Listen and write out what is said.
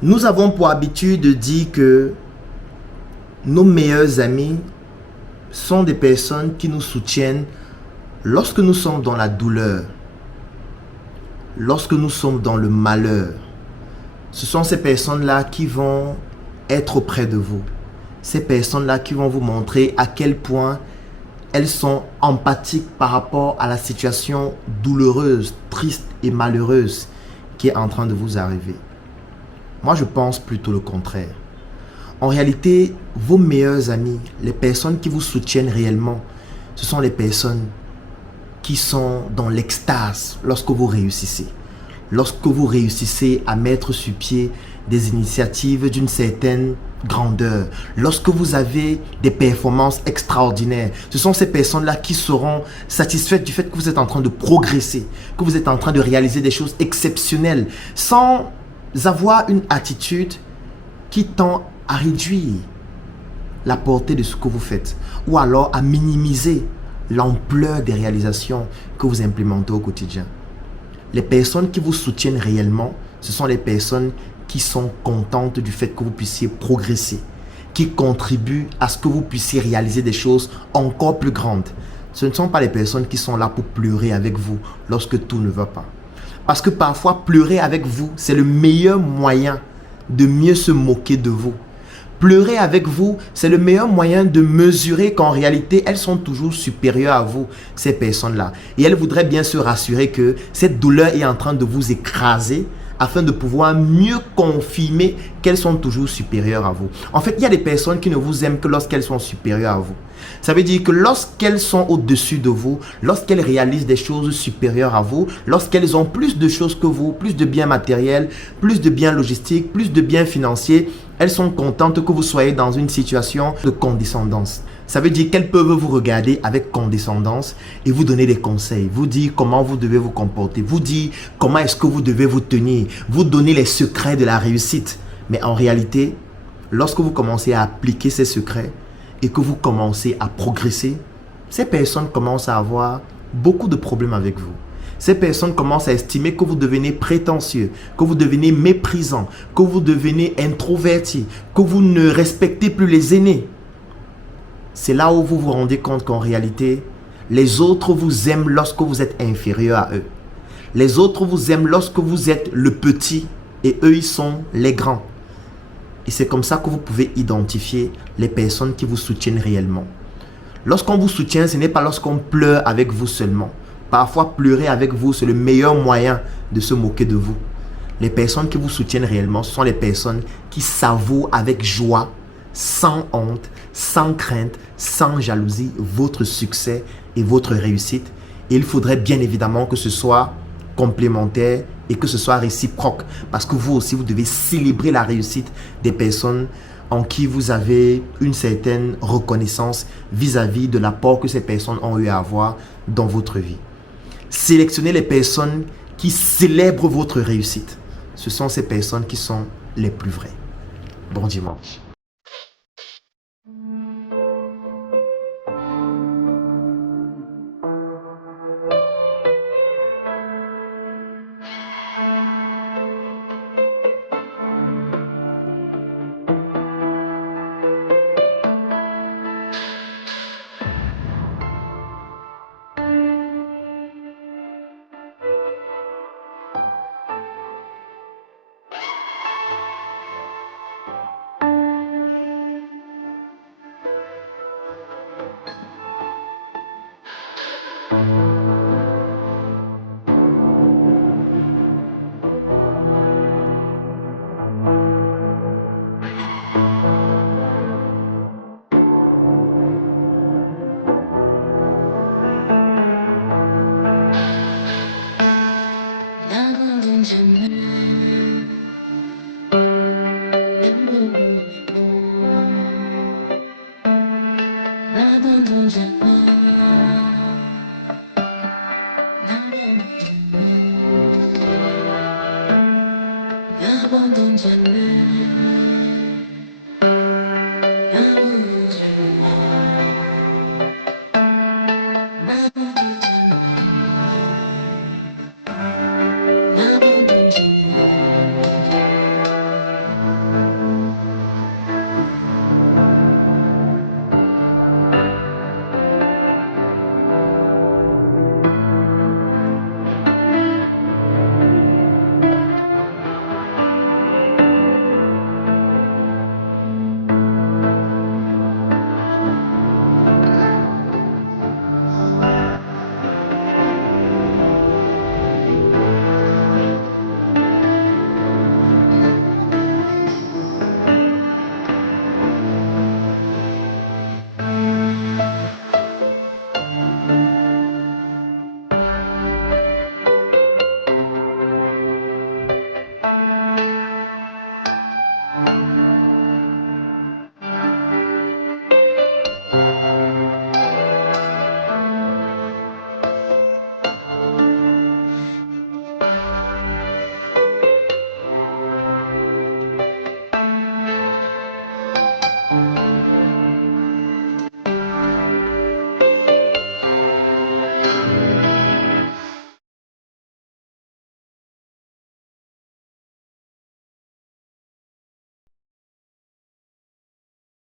Nous avons pour habitude de dire que nos meilleurs amis sont des personnes qui nous soutiennent lorsque nous sommes dans la douleur, lorsque nous sommes dans le malheur. Ce sont ces personnes-là qui vont être auprès de vous. Ces personnes-là qui vont vous montrer à quel point elles sont empathiques par rapport à la situation douloureuse, triste et malheureuse qui est en train de vous arriver. Moi, je pense plutôt le contraire. En réalité, vos meilleurs amis, les personnes qui vous soutiennent réellement, ce sont les personnes qui sont dans l'extase lorsque vous réussissez. Lorsque vous réussissez à mettre sur pied des initiatives d'une certaine grandeur, lorsque vous avez des performances extraordinaires, ce sont ces personnes-là qui seront satisfaites du fait que vous êtes en train de progresser, que vous êtes en train de réaliser des choses exceptionnelles, sans avoir une attitude qui tend à réduire la portée de ce que vous faites, ou alors à minimiser l'ampleur des réalisations que vous implémentez au quotidien. Les personnes qui vous soutiennent réellement, ce sont les personnes qui sont contentes du fait que vous puissiez progresser, qui contribuent à ce que vous puissiez réaliser des choses encore plus grandes. Ce ne sont pas les personnes qui sont là pour pleurer avec vous lorsque tout ne va pas. Parce que parfois, pleurer avec vous, c'est le meilleur moyen de mieux se moquer de vous. Pleurer avec vous, c'est le meilleur moyen de mesurer qu'en réalité, elles sont toujours supérieures à vous, ces personnes-là. Et elles voudraient bien se rassurer que cette douleur est en train de vous écraser afin de pouvoir mieux confirmer qu'elles sont toujours supérieures à vous. En fait, il y a des personnes qui ne vous aiment que lorsqu'elles sont supérieures à vous. Ça veut dire que lorsqu'elles sont au-dessus de vous, lorsqu'elles réalisent des choses supérieures à vous, lorsqu'elles ont plus de choses que vous, plus de biens matériels, plus de biens logistiques, plus de biens financiers, elles sont contentes que vous soyez dans une situation de condescendance. Ça veut dire qu'elles peuvent vous regarder avec condescendance et vous donner des conseils, vous dire comment vous devez vous comporter, vous dire comment est-ce que vous devez vous tenir, vous donner les secrets de la réussite. Mais en réalité, lorsque vous commencez à appliquer ces secrets et que vous commencez à progresser, ces personnes commencent à avoir beaucoup de problèmes avec vous. Ces personnes commencent à estimer que vous devenez prétentieux, que vous devenez méprisant, que vous devenez introverti, que vous ne respectez plus les aînés. C'est là où vous vous rendez compte qu'en réalité, les autres vous aiment lorsque vous êtes inférieur à eux. Les autres vous aiment lorsque vous êtes le petit et eux, ils sont les grands. Et c'est comme ça que vous pouvez identifier les personnes qui vous soutiennent réellement. Lorsqu'on vous soutient, ce n'est pas lorsqu'on pleure avec vous seulement. Parfois, pleurer avec vous, c'est le meilleur moyen de se moquer de vous. Les personnes qui vous soutiennent réellement, ce sont les personnes qui savourent avec joie, sans honte, sans crainte, sans jalousie, votre succès et votre réussite. Et il faudrait bien évidemment que ce soit complémentaire et que ce soit réciproque. Parce que vous aussi, vous devez célébrer la réussite des personnes en qui vous avez une certaine reconnaissance vis-à-vis de l'apport que ces personnes ont eu à avoir dans votre vie. Sélectionnez les personnes qui célèbrent votre réussite. Ce sont ces personnes qui sont les plus vraies. Bon dimanche. Abandonne jamais.